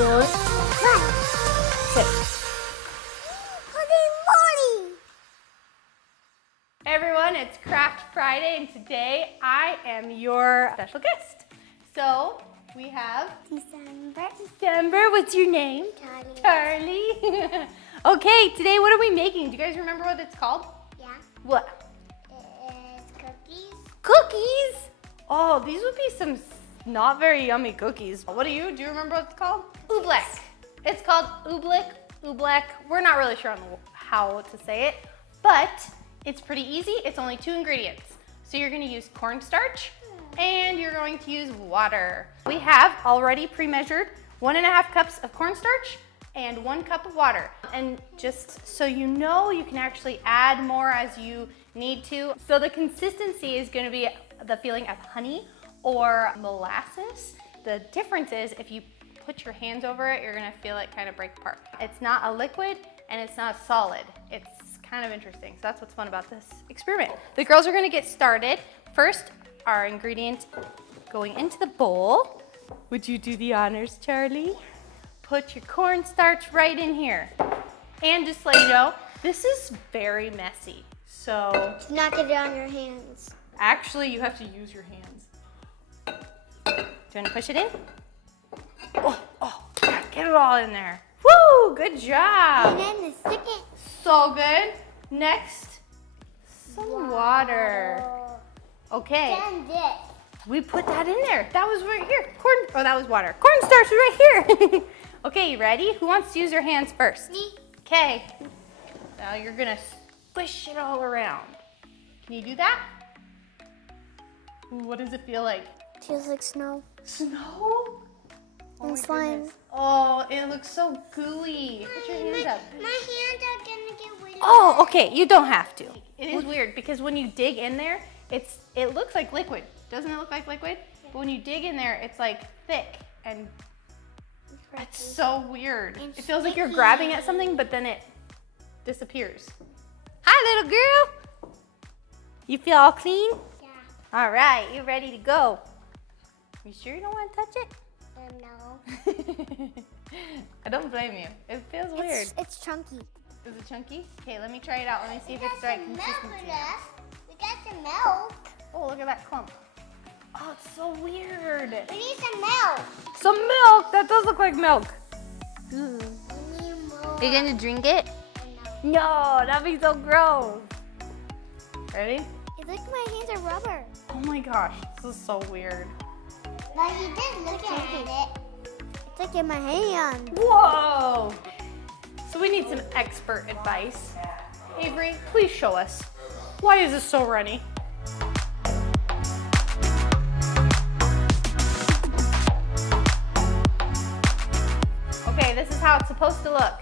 4, 5, 6. Holy moly! Hey everyone, it's Craft Friday, and today I am your special guest. So we have December. What's your name? Charlie. Okay, today what are we making? Do you guys remember what it's called? Yeah. What? It's cookies. Cookies? Oh, these would be some not very yummy cookies. What do you remember what it's called? Oobleck. It's called oobleck. We're not really sure on how to say it, but it's pretty easy. It's only 2 ingredients. So you're gonna use cornstarch and you're going to use water. We have already pre-measured 1.5 cups of cornstarch and 1 cup of water. And just so you know, you can actually add more as you need to. So the consistency is gonna be the feeling of honey or molasses. The difference is if you put your hands over it, you're gonna feel it kind of break apart. It's not a liquid and it's not solid. It's kind of interesting. So that's what's fun about this experiment. The girls are gonna get started. First, our ingredients going into the bowl. Would you do the honors, Charlie? Put your cornstarch right in here. And just to let you know, this is very messy. So Do not get it on your hands. actually you have to use your hands. Do you want to push it in? Oh, yeah, get it all in there. Woo, good And job. then the second. So good. Next, some water. Okay, Then this. we put that in there. That was right here. That was water. Cornstarch is right here. Okay, you ready? Who wants to use their hands first? Me. Okay. Now you're gonna squish it all around. Can you do that? Ooh, what does it feel like? Feels like snow. Snow? And my slime. goodness. Oh, it looks so gooey. Put your hands up. My hands are gonna get wet. Oh, okay, you don't have to. It is weird because when you dig in there, it looks like liquid. Doesn't it look like liquid? But when you dig in there, it's like thick and it's so weird. And It feels like you're sticky. grabbing at something, but then it disappears. Hi, little girl. You feel all clean? Yeah. All right, you ready to go? You sure you don't want to touch it? No. I don't blame you. It feels weird. It's chunky. Is it chunky? Okay, let me try it out. Let me see if it's the right consistency. We got some milk. Oh, look at that clump. Oh, it's so weird. We need some milk. Some milk. That does look like milk. Ooh. We need more. Are you gonna drink it? No. No, that'd be so gross. Ready? It's like my hands are rubber. Oh my gosh, this is so weird. Like you did look at it. It's like in my hand. Whoa! So we need some expert advice. Avery, please show us. Why is this so runny? Okay, this is how it's supposed to look.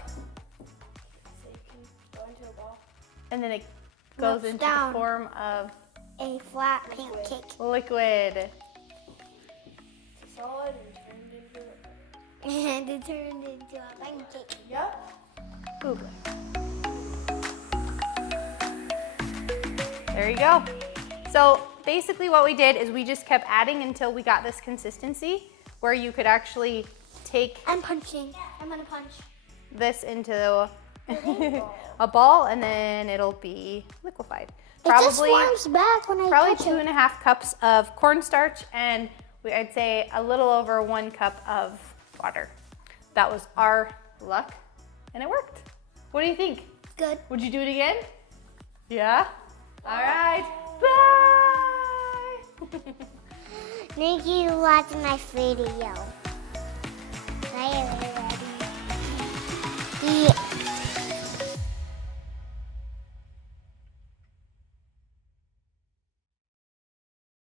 And then it goes Melts into down. the form of A flat pancake. liquid. Solid and turned into And it turned into a pancake. Yep. Ooh. There you go. So basically what we did is we just kept adding until we got this consistency where you could actually take I'm punching. I'm gonna punch. this into a ball and then it'll be liquefied. It just swarms back when I Probably touch 2.5 cups of cornstarch and I'd say a little over 1 cup of water. That was our luck and it worked. What do you think? it. Good. Would you do it again? Yeah? All right. Bye. Thank you for watching my video.